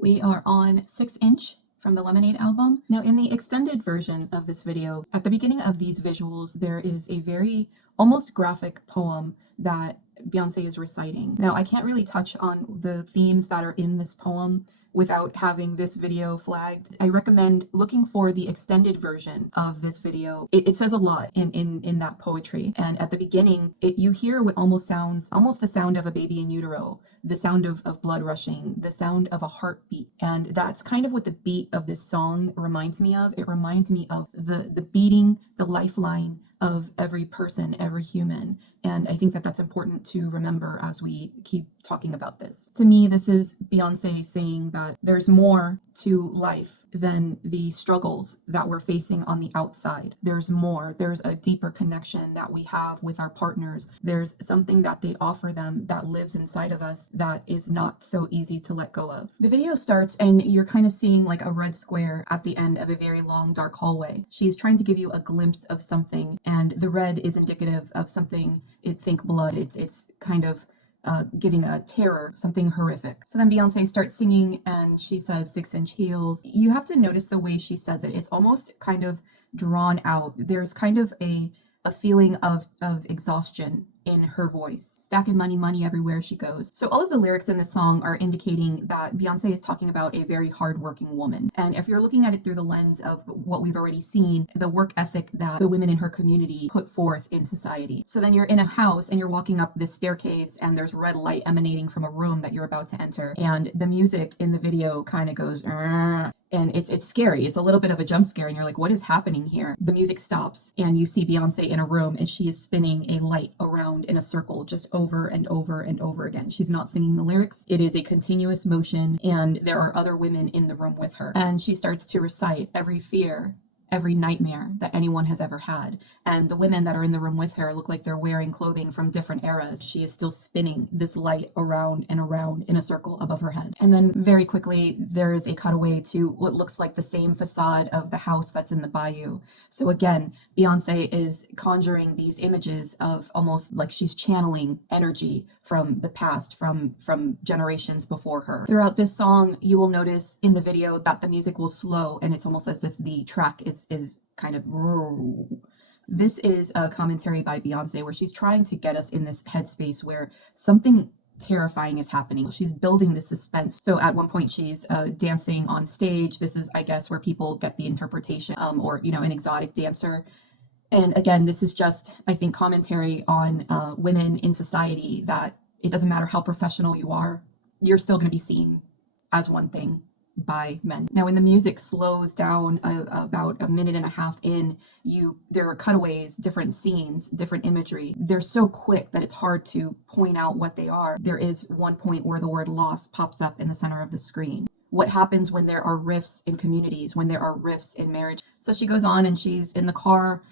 We are on 6 Inch from the Lemonade album. Now, in the extended version of this video, at the beginning of these visuals, there is a very almost graphic poem that Beyonce is reciting. Now, I can't really touch on the themes that are in this poem without having this video flagged. I recommend looking for the extended version of this video. It says a lot in that poetry. And at the beginning, you hear what almost sounds, almost the sound of a baby in utero, the sound of blood rushing, the sound of a heartbeat. And that's kind of what the beat of this song reminds me of. It reminds me of the beating, the lifeline of every person, every human. And I think that that's important to remember as we keep talking about this. To me, this is Beyonce saying that there's more to life than the struggles that we're facing on the outside. There's more. There's a deeper connection that we have with our partners. There's something that they offer them that lives inside of us that is not so easy to let go of. The video starts and you're kind of seeing like a red square at the end of a very long, dark hallway. She's trying to give you a glimpse of something, and the red is indicative of something. Think blood. It's kind of giving a terror, something horrific. So then Beyonce starts singing and she says 6 inch heels. You have to notice the way she says it. It's almost kind of drawn out. There's kind of a feeling of exhaustion in her voice. Stacking money, money everywhere she goes. So all of the lyrics in this song are indicating that Beyonce is talking about a very hardworking woman. And if you're looking at it through the lens of what we've already seen, the work ethic that the women in her community put forth in society. So then you're in a house and you're walking up this staircase and there's red light emanating from a room that you're about to enter. And the music in the video kind of goes, and it's scary. It's a little bit of a jump scare and you're like, what is happening here? The music stops and you see Beyonce in a room and she is spinning a light around in a circle just over and over and over again. She's not singing the lyrics. It is a continuous motion and there are other women in the room with her. And she starts to recite every fear, every nightmare that anyone has ever had. And the women that are in the room with her look like they're wearing clothing from different eras. She is still spinning this light around and around in a circle above her head. And then very quickly, there is a cutaway to what looks like the same facade of the house that's in the bayou. So again, Beyonce is conjuring these images of almost like she's channeling energy from the past, from generations before her. Throughout this song, you will notice in the video that the music will slow and it's almost as if the track is kind of. This is a commentary by Beyonce where she's trying to get us in this headspace where something terrifying is happening. She's building this suspense. So at one point she's dancing on stage. This is, I guess, where people get the interpretation or, an exotic dancer. And again, this is just, I think, commentary on women in society, that it doesn't matter how professional you are, you're still going to be seen as one thing by men. Now, when the music slows down about a minute and a half in, there are cutaways, different scenes, different imagery. They're so quick that it's hard to point out what they are. There is one point where the word loss pops up in the center of the screen. What happens when there are rifts in communities, when there are rifts in marriage? So she goes on and she's in the car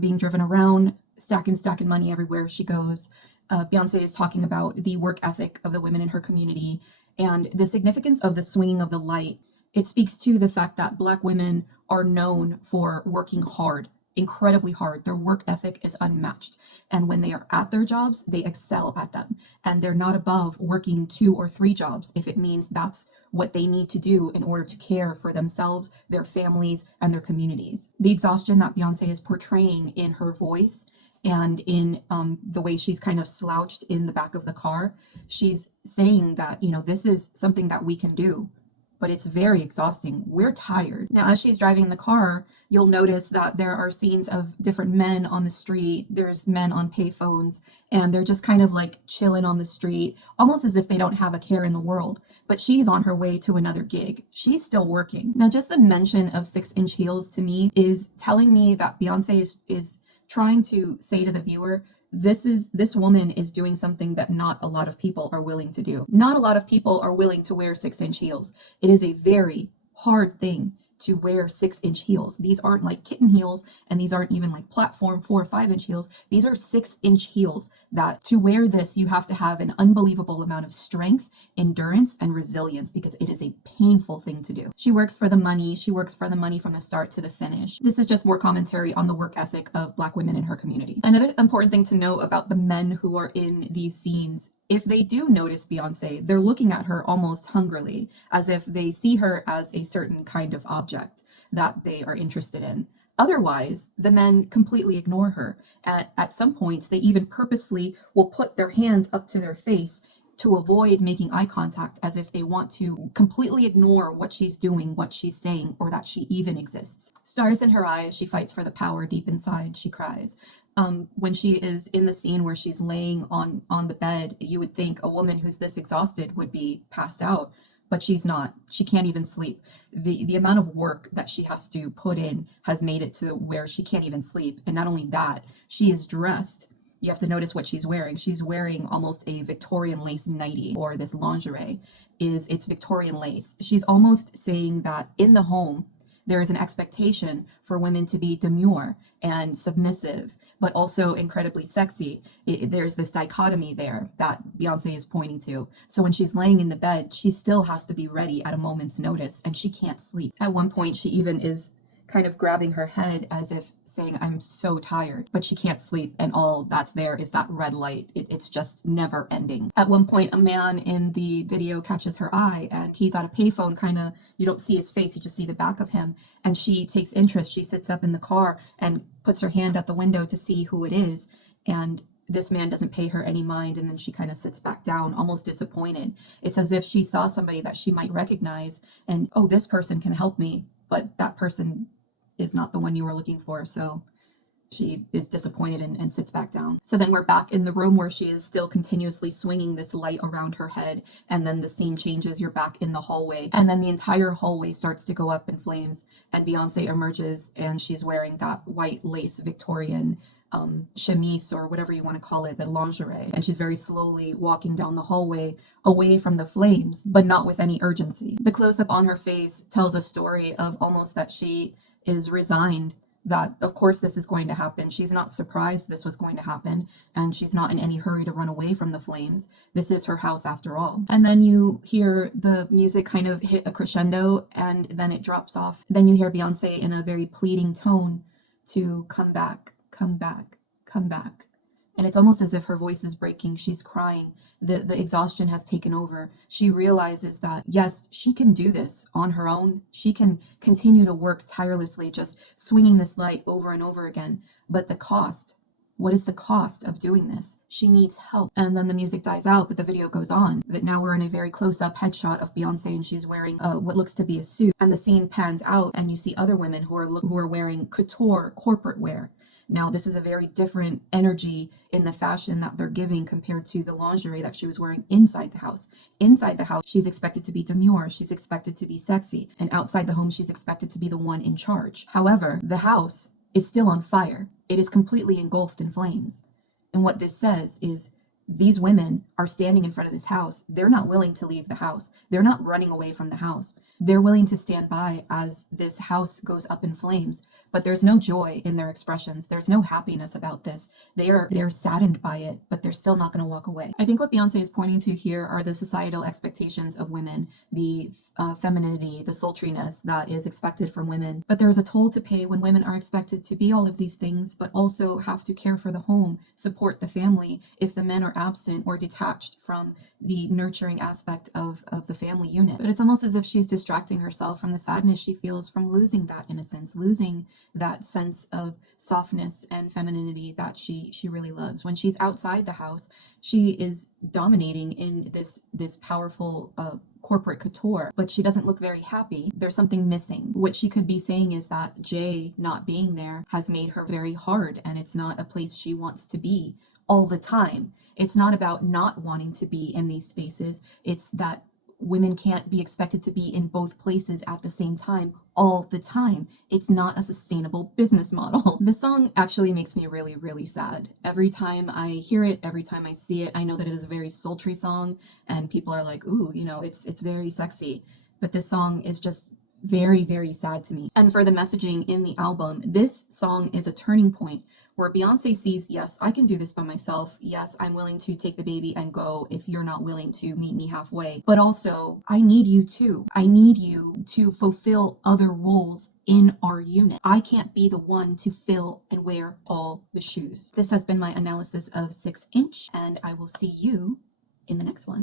being driven around, stacking money everywhere she goes. Beyonce is talking about the work ethic of the women in her community and the significance of the swinging of the light. It speaks to the fact that Black women are known for working hard, incredibly hard. Their work ethic is unmatched. And when they are at their jobs, they excel at them. And they're not above working 2 or 3 jobs if it means that's what they need to do in order to care for themselves, their families, and their communities. The exhaustion that Beyonce is portraying in her voice and in the way she's kind of slouched in the back of the car, she's saying that, this is something that we can do, but it's very exhausting. We're tired. Now, as she's driving the car, you'll notice that there are scenes of different men on the street. There's men on payphones, and they're just kind of like chilling on the street, almost as if they don't have a care in the world. But she's on her way to another gig. She's still working. Now, just the mention of 6 inch heels to me is telling me that Beyonce is trying to say to the viewer, this woman is doing something that not a lot of people are willing to do. Not a lot of people are willing to wear 6 inch heels. It is a very hard thing to wear 6-inch heels. These aren't like kitten heels, and these aren't even like platform 4 or 5-inch heels. These are 6-inch heels that to wear this, you have to have an unbelievable amount of strength, endurance, and resilience, because it is a painful thing to do. She works for the money. She works for the money from the start to the finish. This is just more commentary on the work ethic of Black women in her community. Another important thing to know about the men who are in these scenes, if they do notice Beyonce, they're looking at her almost hungrily, as if they see her as a certain kind of object that they are interested in. Otherwise, the men completely ignore her. At some points, they even purposefully will put their hands up to their face to avoid making eye contact, as if they want to completely ignore what she's doing, what she's saying, or that she even exists. Stars in her eyes, she fights for the power deep inside, she cries. When she is in the scene where she's laying on the bed, you would think a woman who's this exhausted would be passed out, but she's not. She can't even sleep. The amount of work that she has to put in has made it to where she can't even sleep. And not only that, she is dressed. You have to notice what she's wearing. She's wearing almost a Victorian lace nightie, or this lingerie it's Victorian lace. She's almost saying that in the home, there is an expectation for women to be demure and submissive, but also incredibly sexy. There's this dichotomy there that Beyonce is pointing to. So when she's laying in the bed, she still has to be ready at a moment's notice, and she can't sleep. At one point, she even is kind of grabbing her head as if saying, I'm so tired, but she can't sleep, and all that's there is that red light. It's just never ending. At one point, a man in the video catches her eye, and he's at a payphone, kind of, you don't see his face, you just see the back of him, and she takes interest. She sits up in the car and puts her hand at the window to see who it is, and this man doesn't pay her any mind, and then she kind of sits back down, almost disappointed. It's as if she saw somebody that she might recognize, and, oh, this person can help me, but that person is not the one you were looking for. So she is disappointed and sits back down. So then we're back in the room where she is still continuously swinging this light around her head. And then the scene changes. You're back in the hallway. And then the entire hallway starts to go up in flames. And Beyonce emerges, and she's wearing that white lace Victorian chemise, or whatever you want to call it, the lingerie. And she's very slowly walking down the hallway away from the flames, but not with any urgency. The close-up on her face tells a story of almost that she is resigned, that of course this is going to happen. She's not surprised this was going to happen, and she's not in any hurry to run away from the flames. This is her house after all. And then you hear the music kind of hit a crescendo, and then it drops off. Then you hear Beyonce in a very pleading tone to come back, come back, come back. And it's almost as if her voice is breaking. She's crying. The exhaustion has taken over. She realizes that, yes, she can do this on her own. She can continue to work tirelessly, just swinging this light over and over again. But the cost, what is the cost of doing this? She needs help. And then the music dies out, but the video goes on. That now we're in a very close-up headshot of Beyonce, and she's wearing what looks to be a suit. And the scene pans out, and you see other women who are wearing couture, corporate wear. Now, this is a very different energy in the fashion that they're giving compared to the lingerie that she was wearing inside the house. Inside the house, she's expected to be demure, she's expected to be sexy, and outside the home, she's expected to be the one in charge. However, the house is still on fire. It is completely engulfed in flames. And what this says is, these women are standing in front of this house. They're not willing to leave the house. They're not running away from the house. They're willing to stand by as this house goes up in flames, but there's no joy in their expressions. There's no happiness about this. They're saddened by it, but they're still not going to walk away. I think what Beyonce is pointing to here are the societal expectations of women, the femininity, the sultriness that is expected from women. But there is a toll to pay when women are expected to be all of these things, but also have to care for the home, support the family, if the men are absent or detached from the nurturing aspect of the family unit. But it's almost as if she's distracting herself from the sadness she feels from losing that innocence, losing that sense of softness and femininity that she really loves. When she's outside the house, she is dominating in this powerful corporate couture, but she doesn't look very happy. There's something missing. What she could be saying is that Jay not being there has made her very hard, and it's not a place she wants to be all the time. It's not about not wanting to be in these spaces. It's that women can't be expected to be in both places at the same time all the time. It's not a sustainable business model. The song actually makes me really, really sad. Every time I hear it, every time I see it, I know that it is a very sultry song, and people are like, ooh, it's very sexy. But this song is just very, very sad to me. And for the messaging in the album, this song is a turning point where Beyonce sees, yes, I can do this by myself. Yes, I'm willing to take the baby and go if you're not willing to meet me halfway. But also, I need you too. I need you to fulfill other roles in our unit. I can't be the one to fill and wear all the shoes. This has been my analysis of 6 Inch, and I will see you in the next one.